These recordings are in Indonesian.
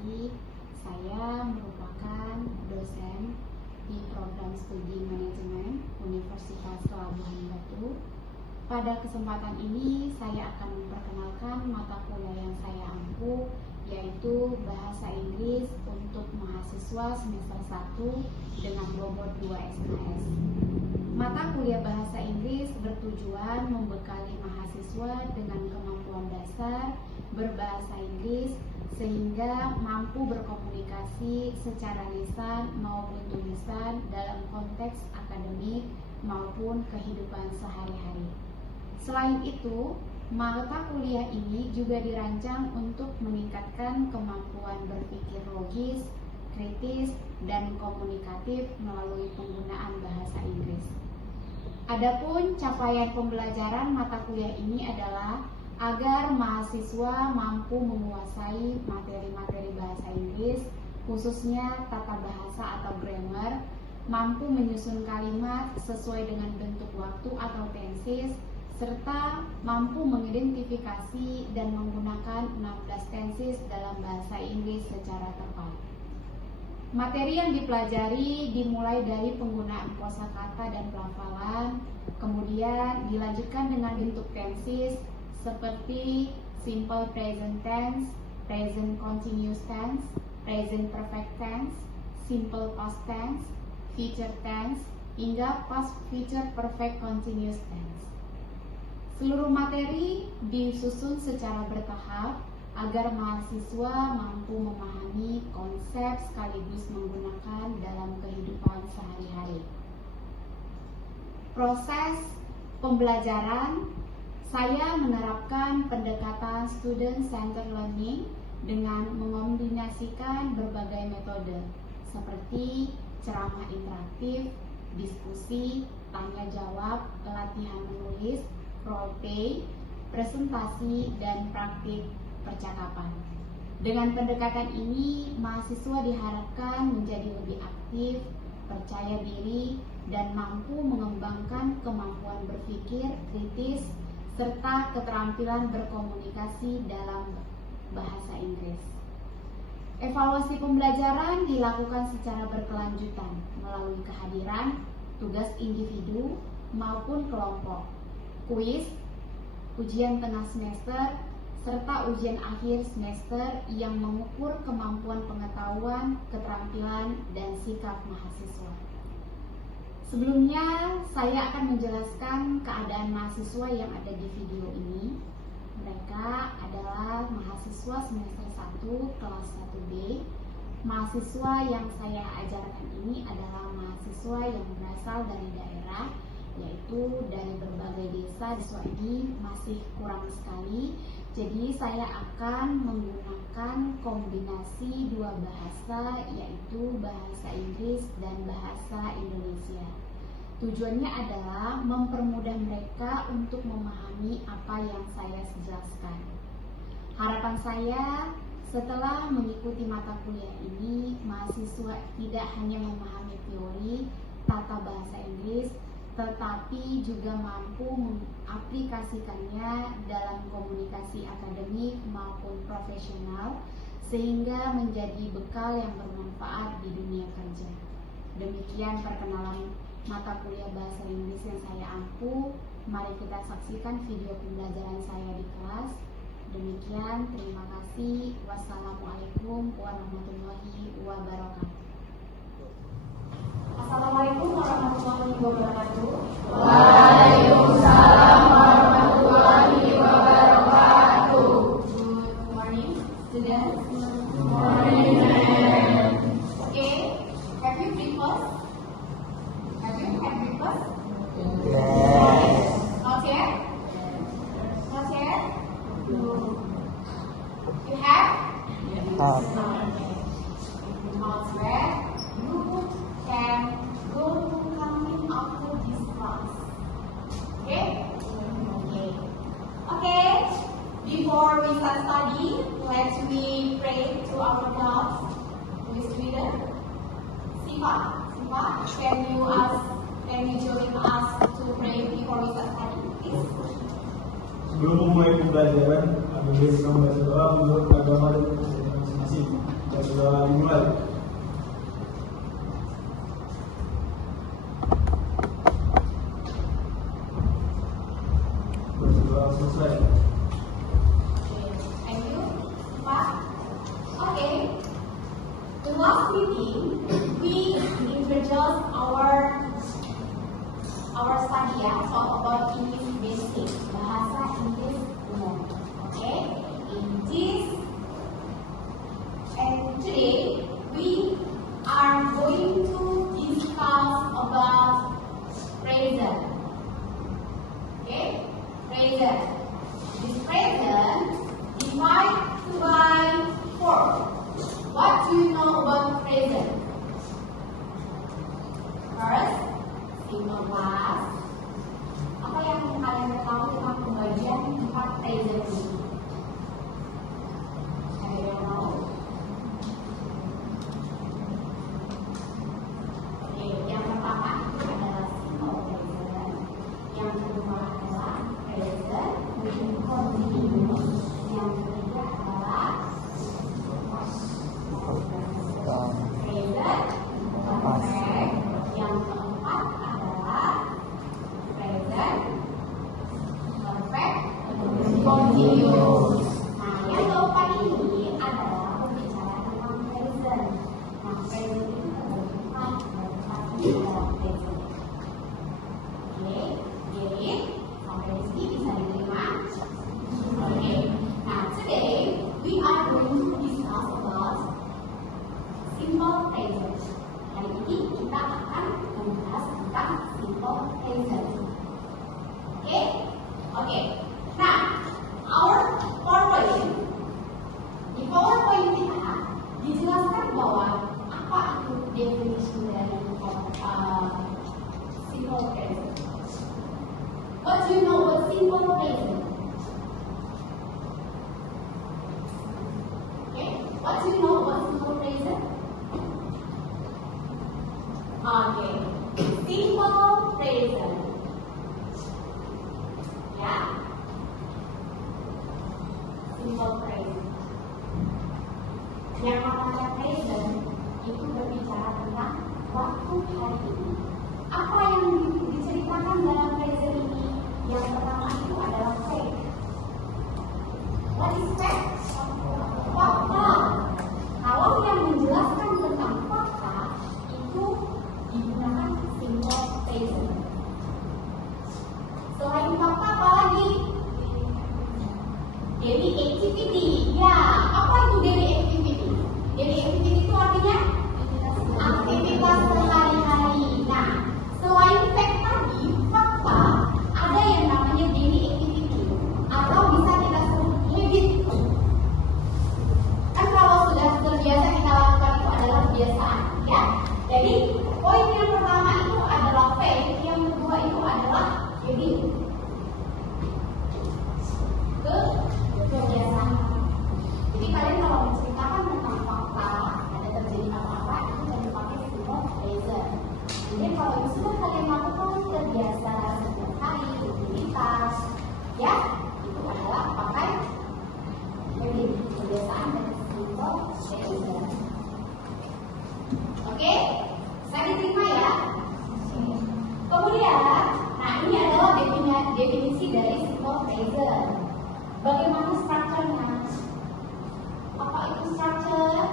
kasih. Saya merupakan dosen di program studi manajemen Universitas Labuhan Batu. Pada kesempatan ini saya akan memperkenalkan mata kuliah yang saya ampu, yaitu Bahasa Inggris untuk mahasiswa semester 1 dengan bobot 2 SKS. Mata kuliah Bahasa Inggris bertujuan membekali mahasiswa dengan kemampuan dasar berbahasa Inggris sehingga mampu berkomunikasi secara lisan maupun tulisan dalam konteks akademik maupun kehidupan sehari-hari. Selain itu, mata kuliah ini juga dirancang untuk meningkatkan kemampuan berpikir logis, kritis, dan komunikatif melalui penggunaan bahasa Inggris. Adapun capaian pembelajaran mata kuliah ini adalah agar mahasiswa mampu menguasai materi-materi bahasa Inggris, khususnya tata bahasa atau grammar, mampu menyusun kalimat sesuai dengan bentuk waktu atau tenses, serta mampu mengidentifikasi dan menggunakan 16 tenses dalam bahasa Inggris secara tepat. Materi yang dipelajari dimulai dari penggunaan kosakata dan pelafalan, kemudian dilanjutkan dengan bentuk tenses seperti simple present tense, present continuous tense, present perfect tense, simple past tense, future tense, hingga past future perfect continuous tense. Seluruh materi disusun secara bertahap agar mahasiswa mampu memahami konsep sekaligus menggunakan dalam kehidupan sehari-hari. Proses pembelajaran, saya menerapkan pendekatan student-centered learning dengan mengombinasikan berbagai metode seperti ceramah interaktif, diskusi, tanya jawab, latihan menulis, role play, presentasi, dan praktik percakapan. Dengan pendekatan ini, mahasiswa diharapkan menjadi lebih aktif, percaya diri, dan mampu mengembangkan kemampuan berpikir kritis serta keterampilan berkomunikasi dalam bahasa Inggris. Evaluasi pembelajaran dilakukan secara berkelanjutan melalui kehadiran, tugas individu maupun kelompok, kuis, ujian tengah semester, serta ujian akhir semester yang mengukur kemampuan pengetahuan, keterampilan, dan sikap mahasiswa. Sebelumnya, saya akan menjelaskan keadaan mahasiswa yang ada di video ini. Mereka adalah mahasiswa semester 1 kelas 1B. Mahasiswa yang saya ajarkan ini adalah mahasiswa yang berasal dari daerah, yaitu dari berbagai desa. Siswa ini masih kurang sekali, jadi saya akan menggunakan kombinasi dua bahasa, yaitu bahasa Inggris dan bahasa Indonesia. Tujuannya adalah mempermudah mereka untuk memahami apa yang saya jelaskan. Harapan saya, setelah mengikuti mata kuliah ini, mahasiswa tidak hanya memahami teori tata bahasa Inggris, tetapi juga mampu mengaplikasikannya dalam komunikasi akademik maupun profesional, sehingga menjadi bekal yang bermanfaat di dunia kerja. Demikian perkenalan mata kuliah bahasa Inggris yang saya ampu. Mari kita saksikan video pembelajaran saya di kelas. Demikian, terima kasih. Wassalamualaikum warahmatullahi wabarakatuh. Assalamualaikum warahmatullahi wabarakatuh. Waalaikumsalam warahmatullahi wabarakatuh. Good morning, students. Good morning. Okay, have you breakfast? Have you had breakfast? Yes. Not yet? Not yet? You have? Have. Not yet. You can go to coming after this class. Okay? Okay. Okay. Before we start study, let me pray to our God. Who is leader? Siva, can you join us to pray before we start study, please? Sebelum memulai pembelajaran, kami berikan membaca doa menurut agama dan kepercayaan masing-masing. last meeting, we introduced our study talk about English basic, bahasa Inggris umum. Okay, and today we are going to discuss about present. Okay, present. This present divided by 4. What do you know about present? First, simple past. Apa yang kalian ketahui tentang pembagian 4 present ini? Ada yang tahu? Oke, yang pertama itu adalah simple present. Yang kedua adalah present continuous. Yang ketiga adalah present perfect. Yang keempat adalah present perfect continuous. Nah, yang keempat ini adalah berbicara tentang present. Nah, present ini terbagi empat adalah present. Oke, jadi sampai di sini bisa diterima. Oke, nah today we are going to discuss about simple present. Hari ini kita akan membahas tentang simple present. Oke, oke. Nah, our PowerPoint di PowerPoint kita dijelaskan bahwa apa itu definisi dari simple present. What do you know about simple present? Okay, what do you know about simple present? Okay, simple present. Ya, simple present. Yang namanya present itu berbicara tentang waktu hari ini. Apa yang diceritakan dalam present ini? Yang pertama itu adalah fact. What is fact? Fakta. Kalau yang menjelaskan tentang fakta itu digunakan simple present. Selain fakta apa lagi? Daily activity. Ya, apa itu daily activity? Daily activity itu artinya aktivitas sehari-hari. Nah, selain fact tadi, fakta, ada yang namanya daily activity atau bisa kita sebut habit. Kan kalau sudah terbiasa kita lakukan itu adalah kebiasaan, ya. Jadi poin yang pertama itu adalah fact, yang kedua itu adalah habit. Kebiasaan. Jadi kalian kalau menceritakan tentang fakta, ada terjadi apa-apa, itu jangan dipakai simple present. Jadi kalau itu sudah kalian lakukan terbiasa setiap hari, rutinitas, ya, itu adalah pakai habit, kebiasaan dari simple present. Oke, saya diterima ya. Kemudian, nah ini adalah definisi dari simple present. Bagaimana strukturnya? Apa itu structure?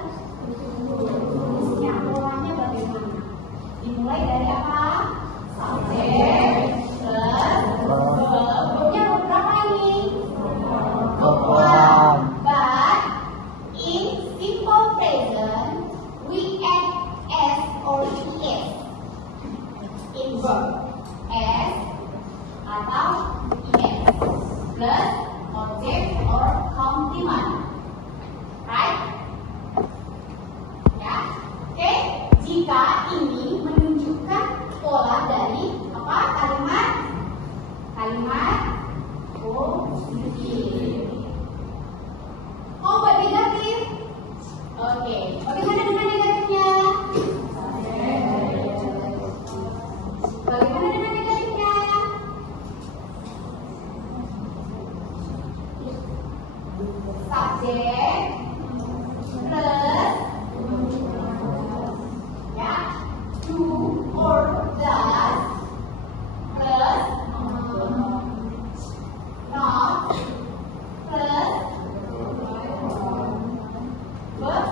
Polanya bagaimana? Dimulai dari apa? Subjek plus verb. Verbnya berapa ini? One. But in simple present we add s or es in verb. S atau es plus object or complement, right? Ya, oke. Jika ini menunjukkan pola dari apa? Kalimat positif. Oh, buat negatif? Oke. Bagaimana dengan negatifnya? Bagaimana dengan negatifnya? Subjek plus ya do or does plus not plus verb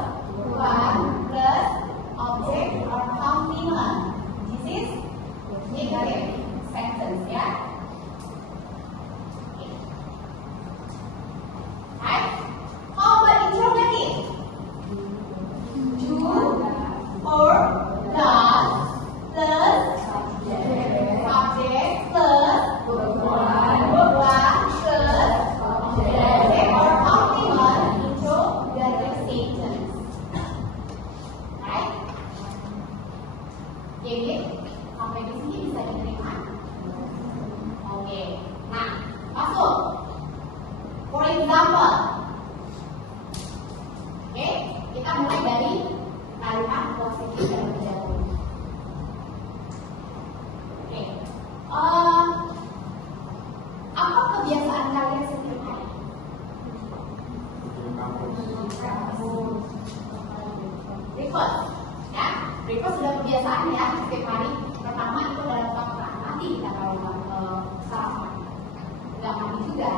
mulai dari kalimat positif terlebih dahulu. Oke. Apa kebiasaan kalian setiap hari? Breakfast, ya. Breakfast sudah kebiasaan ya setiap hari. Pertama itu adalah makan. Nanti kita kalau sarapan, nggak mandi juga,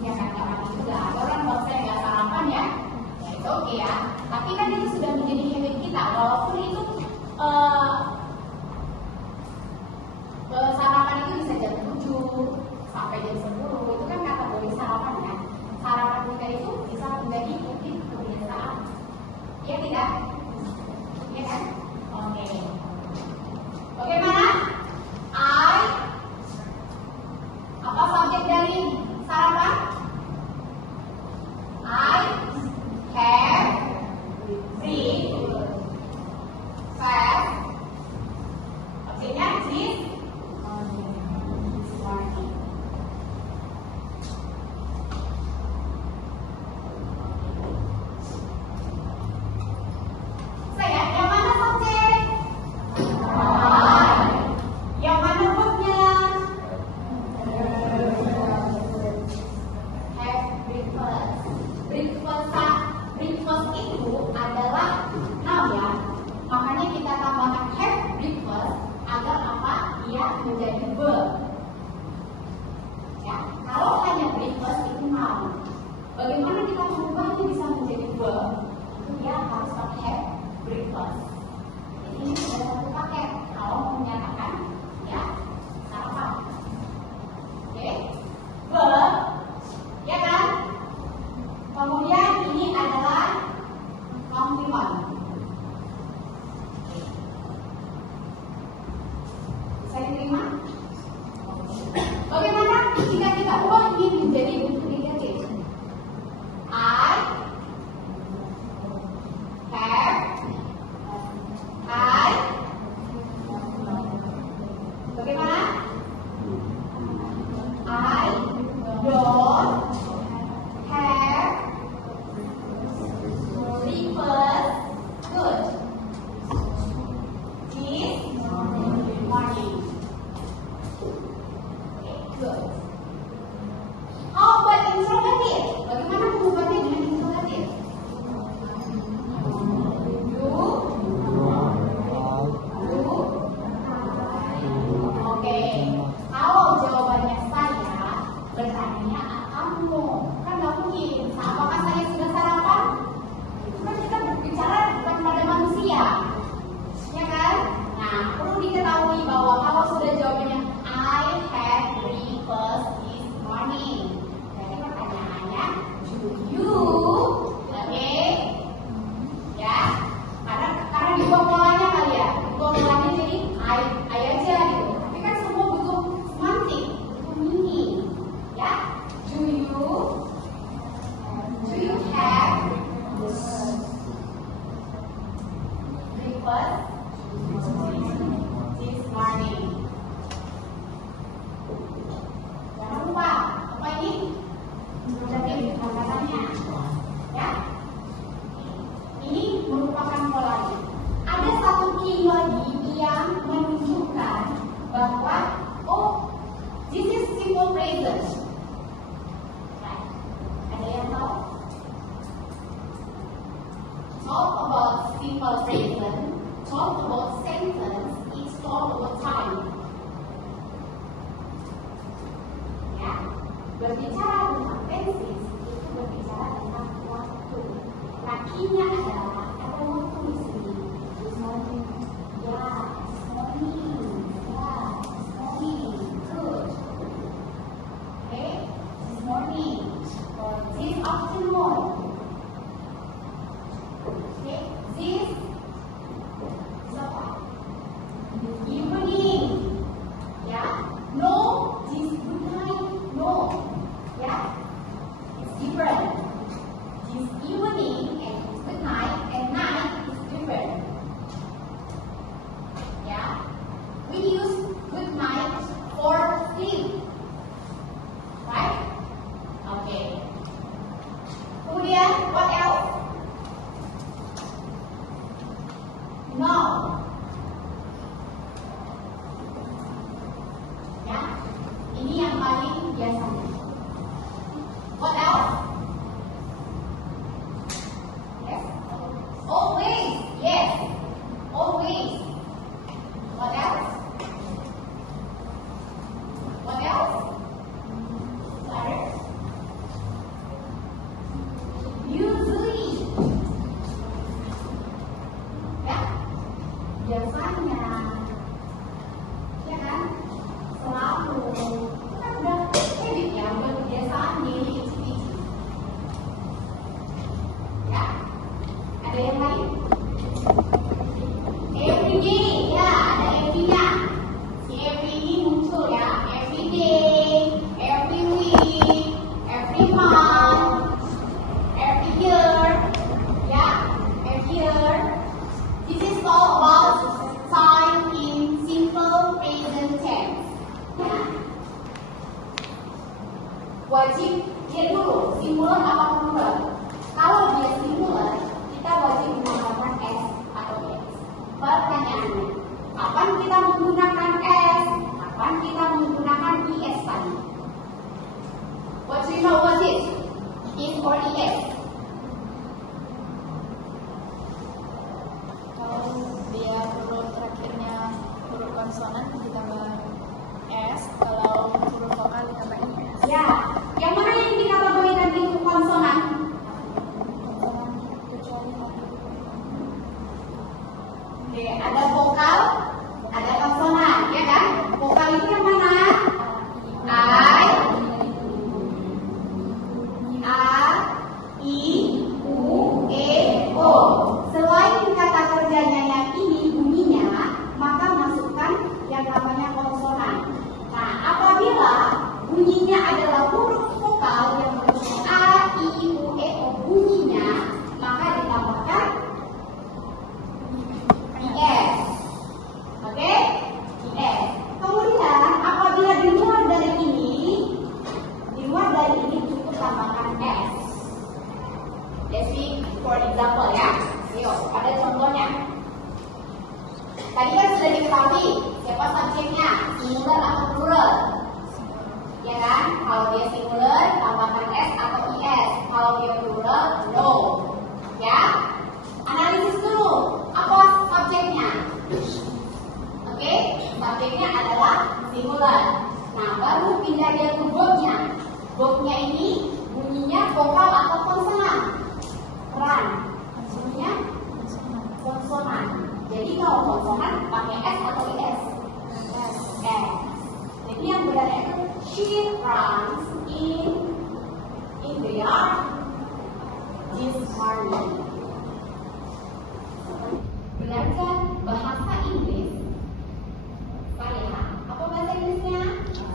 ya kan nggak mandi juga. Ada orang buat saya nggak sarapan ya, itu oke ya. Tapi kan itu sudah menjadi habit kita, walaupun itu sarapan itu bisa jam 7 sampai jam 10, itu kan kategori sarapan ya. Sarapan kita itu bisa menjadi habit kebiasaan, ya tidak? Ya kan? Oke. Bagaimana? Apa subjek dari sarapan? I have breakfast. Objeknya this morning. Saya, yang mana subjek? Yang mana verbnya? Have breakfast. Breakfast itu adalah noun ya. Makanya kita tambahkan have breakfast agar apa? Dia menjadi verb. Ya, kalau hanya breakfast itu noun. Bagaimana kita mengubahnya bisa menjadi verb? Itu dia harus pakai have breakfast. Jadi ini sudah satu paket kalau mau menyatakan ya sarapan. Oke, verb, ya kan? Kemudian ini adalah komplement. Bisa diterima? Bagaimana jika kita ubah ini menjadi bentuk negatif? I bagaimana? I don't have breakfast. Good. This morning. Okay, good. How about interrogative? Bagaimana mengubahnya dengan interrogative? Oke. Kalau jawabannya saya, bertanya kamu. Kan nggak mungkin. Apakah saya sudah sarapan? Itu kan kita berbicara bukan pada manusia, ya kan? Nah, perlu diketahui bahwa kalau sudah jawabannya I had breakfast this morning, jadi pertanyaannya do you, oke? Ya, karena diubah polanya kali ya, diubah polanya jadi I aja gitu. Tapi kan semua butuh semantik, butuh meaning, ya? Do you have breakfast this morning? Jangan lupa apa ini? Interrogatif kata-katanya, ya. Ini merupakan polanya. Ada satu key lagi yang menunjukkan bahwa this is simple present. Right. Ada yang tahu? Talk about simple present. Talk about sentence is talk about time. Ya, berbicara tentang tenses itu berbicara tentang waktu. Lakinya adalah ada waktu di sini. This morning, ya, this morning, ya, this morning, good. Okay, this morning, or this afternoon. Okay, this apa? Evening, ya. No, this good night, no, ya. It's different. This evening and good night yang lain? Every day, ya ada every-nya. Si every ini muncul ya. Every day, every week, every month, every year, ya, every year. This is all about time in simple present tense. Ya. Wajib lihat dulu singular apa plural. Kalau dia singular, kita wajib menggunakan s atau s. Pertanyaannya, kapan kita menggunakan s? Kapan kita menggunakan es tadi? What do you know what is? Is or es? Kalau dia huruf terakhirnya huruf konsonan ditambah s, kalau huruf vokal ditambah is. Ya, yang mana yang dikategorikan itu konsonan? Konsonan kecuali Oke, ada vokal, ada konsonan, ya kan? Vokal itu yang mana? I, U, E, O. Selain kata kerjanya yang ini bunyinya, maka masukkan yang namanya konsonan. Nah, apabila bunyinya adalah huruf vokal yang berbentuk A, I, U, E, O bunyinya, maka ditambahkan IS. Oke? IS. Kemudian apabila di luar dari ini cukup tambahkan S. Jadi, for example ya. Ayo, ada contohnya. Tadi kan sudah diketahui siapa subjeknya, singular atau plural. Ya kan? Kalau dia singular, tambahkan S atau IS. Kalau dia plural, no. Ya? Analisis dulu. Apa subjeknya? Oke? Subjeknya adalah singular. Nah, baru pindah dia ke verbnya. Verbnya ini bunyinya vokal atau konsonan? Run. Bunyinya konsonan. Jadi kalau konsonan pakai S atau IS? S. Jadi yang benar itu she runs in the yard this morning. Belajar bahasa Inggris. Saya. Apa bahasa Inggrisnya?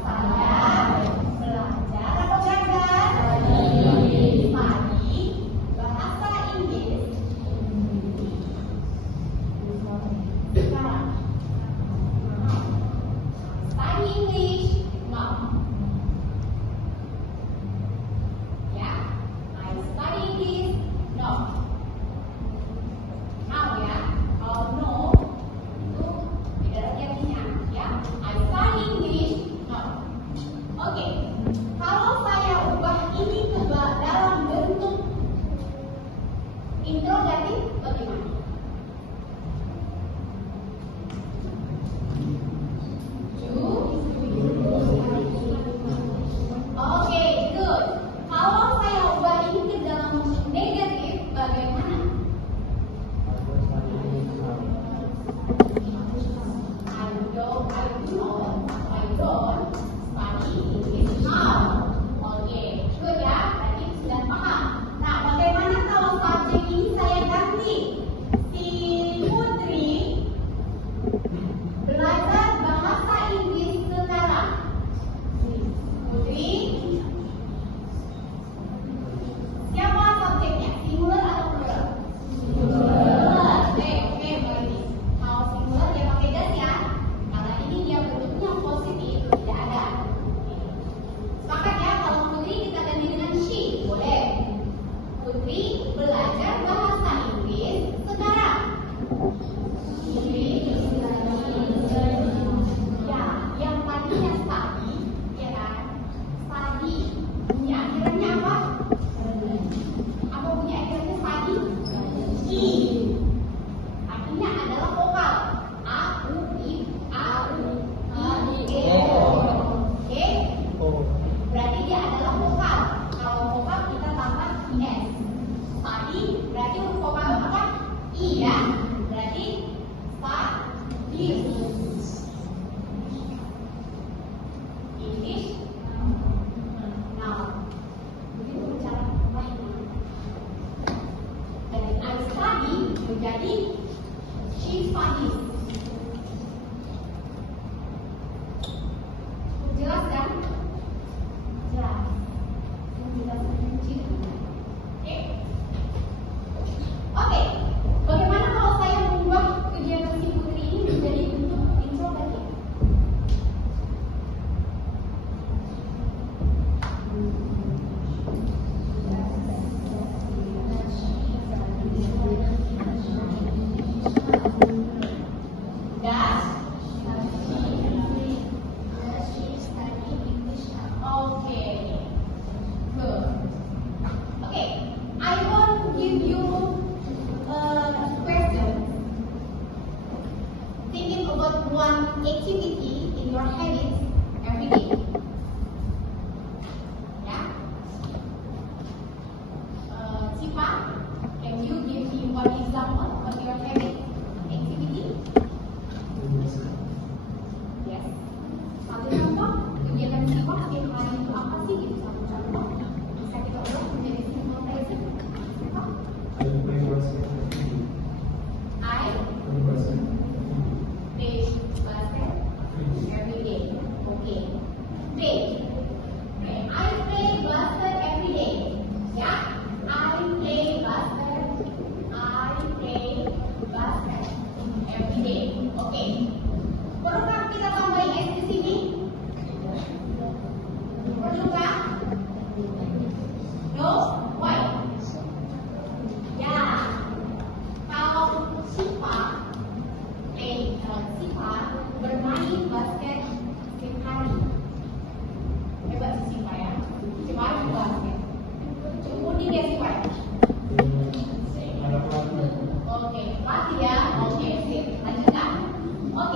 Saya belajar atau belajar? Mari bahasa Inggris. Sekarang. Study English. No. Ya. I study English. No. Now ya. Kalau no itu tidak ada artinya. Ya. I study English. No. Oke. Kalau saya ubah ini ke dalam bentuk interrogatif bagaimana? Oke, good. Kalau saya ubah ini ke dalam bentuk negatif bagaimana? I don't study English now. Oke, good ya. Berarti sudah paham. Nah, bagaimana kalau subjek ini saya ganti Jadi she studies. Jelas kan? Jelas. Oke. Bagaimana kalau saya mengubah kegiatan si Putri ini menjadi bentuk introversi? Okay. Good. Okay. I want to give you a question. Thinking about one activity in your habits every day. Yeah. Cipa, can you give me one example of your habit activity? Yes. Satu contoh kegiatan Cipa setiap hari itu apa sih? Gitu, satu contoh. Bisa kita ulang menjadi simple present. I play basket every day. Okay. Play. Okay. I play basket every day. Ya. I play basket. I play basket every day. Okay. Perlukah kita tambahin S di sini? Perlukah? No? Why? Ya. Kalau Siva bermain basket setiap hari. Hebat si Siva ya. Setiap hari basket. Cukup nih dia Siva. Oke, latih ya. Oke, sip. Lanjutkan. Oke.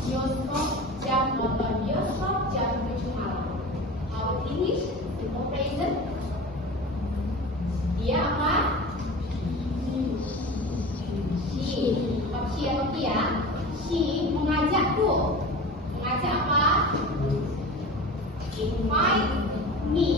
Bioskop, jam nonton bioskop, jam 7 malam. How in English? Simple present. Dia apa? She. She apa ya? She mengajakku. Mengajak apa? Invite me